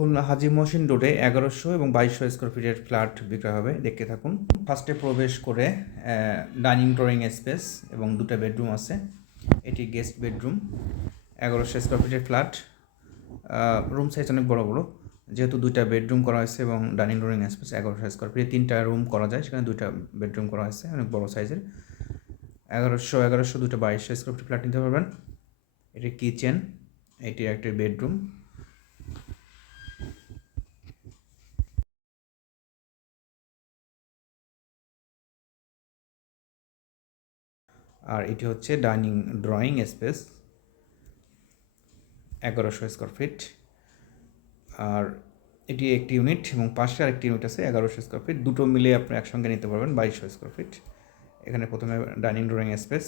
খুলনা হাজি মহসিন রোডে এগারোশো এবং বাইশশো স্কোয়ার ফিটের ফ্ল্যাট বিক্রয় হবে। দেখতে থাকুন। ফার্স্টে প্রবেশ করে ডাইনিং ড্রয়িং স্পেস এবং দুটো বেডরুম আছে। এটি গেস্ট বেডরুম এগারোশো স্কোয়ার ফিটের ফ্ল্যাট রুম সাইজ অনেক বড় বড়। যেহেতু দুইটা বেডরুম করা হয়েছে এবং ডাইনিং ড্রয়িং স্পেস এগারোশো স্কোয়ার ফিটে তিনটা রুম করা যায়, সেখানে দুইটা বেডরুম করা হয়েছে, অনেক বড় সাইজের এগারোশো এগারোশো দুটো বাইশশো স্কোয়ার ফিট ফ্ল্যাট নিতে পারবেন। এটি কিচেন এটি একটি বেডরুম আর এটি হচ্ছে ডাইনিং ড্রয়িং স্পেস, এগারোশো স্কোয়ার ফিট। আর এটি একটি ইউনিট এবং পাশে আরেকটি ইউনিট আছে, এগারোশো স্কোয়ার ফিট। দুটো মিলে আপনি একসঙ্গে নিতে পারবেন, বাইশশো স্কোয়ার ফিট। এখানে প্রথমে ডাইনিং ড্রয়িং স্পেস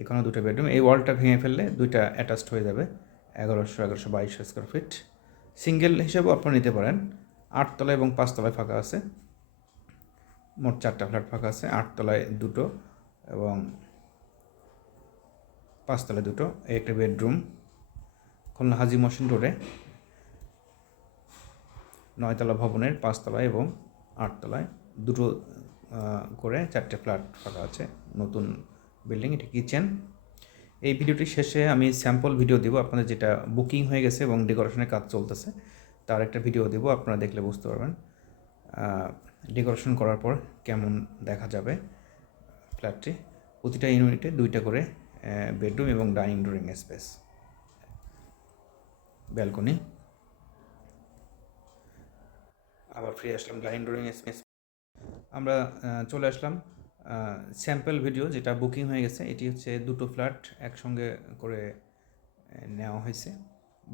এখানেও দুটো বেডরুম। এই ওয়ালটা ভেঙে ফেললে দুইটা অ্যাটাচড হয়ে যাবে, এগারোশো এগারোশো, বাইশশো স্কোয়ার ফিট। সিঙ্গেল হিসেবেও আপনারা নিতে পারেন, আটতলা এবং পাঁচতলায় ফাঁকা আছে। মোট চারটা ফ্ল্যাট ফাঁকা আছে, আটতলায় দুটো। এবং পাঁচতলায় দুটো, এই একটা বেডরুম, খুলনা হাজি মহসিন রোডে, নয়তলা ভবনের পাঁচতলায় এবং আটতলায় দুটো করে চারটে ফ্ল্যাট ফাঁকা আছে, নতুন বিল্ডিং, এটি কিচেন। এই ভিডিওটির শেষে আমি স্যাম্পল ভিডিও দেবো, আপনাদের যেটা বুকিং হয়ে গেছে এবং ডেকোরেশনের কাজ চলতেছে, তার একটা ভিডিও দেবো, আপনারা দেখলে বুঝতে পারবেন। ডেকোরেশন করার পর কেমন দেখা যাবে। ফ্ল্যাটটি প্রতিটা ইউনিটে দুইটা করে বেডরুম এবং ডাইনিং ড্রয়িং স্পেস। ব্যালকনি। আবার ফিরে আসলাম ডাইনিং ড্রয়িং স্পেস। আমরা চলে আসলাম স্যাম্পল ভিডিও যেটা বুকিং হয়ে গেছে। এটি হচ্ছে দুটো ফ্ল্যাট একসঙ্গে করে নেওয়া হয়েছে।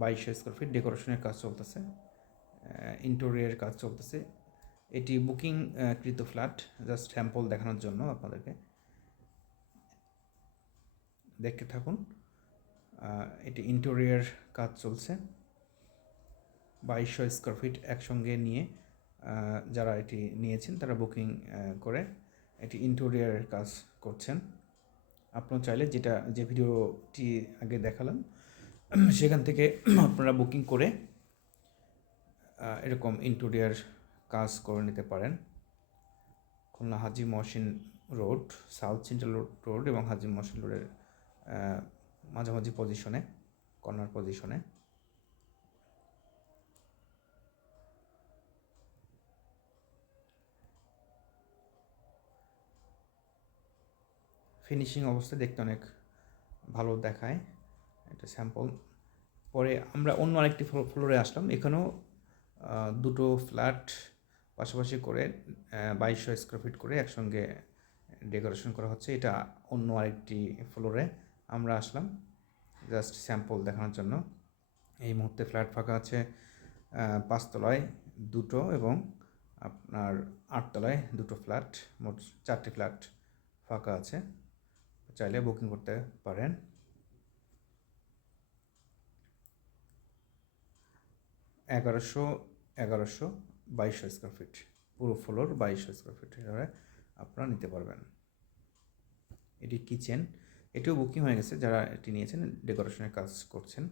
বাইশশো স্কোয়ার ফিট, ডেকোরেশনের কাজ চলতেছে ইন্টোরিয়ার কাজ চলতেছে। এটি বুকিং কৃত ফ্ল্যাট, জাস্ট স্যাম্পল দেখানোর জন্য আপনাদেরকে। দেখতে থাকুন। এটি ইন্টোরিয়ার কাজ চলছে। বাইশশো স্কোয়ার ফিট একসঙ্গে নিয়ে যারা এটি নিয়েছেন তারা বুকিং করে এটি ইন্টোরিয়ার কাজ করছেন। আপনারা চাইলে যেটা, যে ভিডিওটি আগে দেখালাম, সেখান থেকে আপনারা বুকিং করে এরকম ইন্টোরিয়ার কাজ করে নিতে পারেন। Khulna Haji Mohsin road, south central road road এবং হাজি মহসিন রোডের মাঝামাঝি পজিশনে কর্নার পজিশনে ফিনিশিং অবস্থা দেখতে অনেক ভালো দেখায় এটা স্যাম্পল পরে আমরা অন্য আরেকটি ফ্লোরে আসলাম। এখানেও দুটো ফ্ল্যাট পাশাপাশি করে বাইশশো স্কোয়ার ফিট করে একসঙ্গে ডেকোরেশন করা হচ্ছে। এটা অন্য আরেকটি ফ্লোরে আমরা আসলাম জাস্ট স্যাম্পল দেখানোর জন্য। এই মুহূর্তে ফ্ল্যাট ফাঁকা আছে পাঁচতলায় দুটো এবং আপনার আটতলায় দুটো ফ্ল্যাট মোট চারটি ফ্ল্যাট ফাঁকা আছে। চাইলে বুকিং করতে পারেন। এগারোশো এগারোশো, বাইশশো স্কোয়ার ফিট পুরো ফ্লোর বাইশশো স্কোয়ার ফিট আপনারা নিতে পারবেন। এটি কিচেন এটিও বুকিং হয়ে গেছে যারা এটি নিয়েছেন ডেকোরেশনের কাজ করছেন।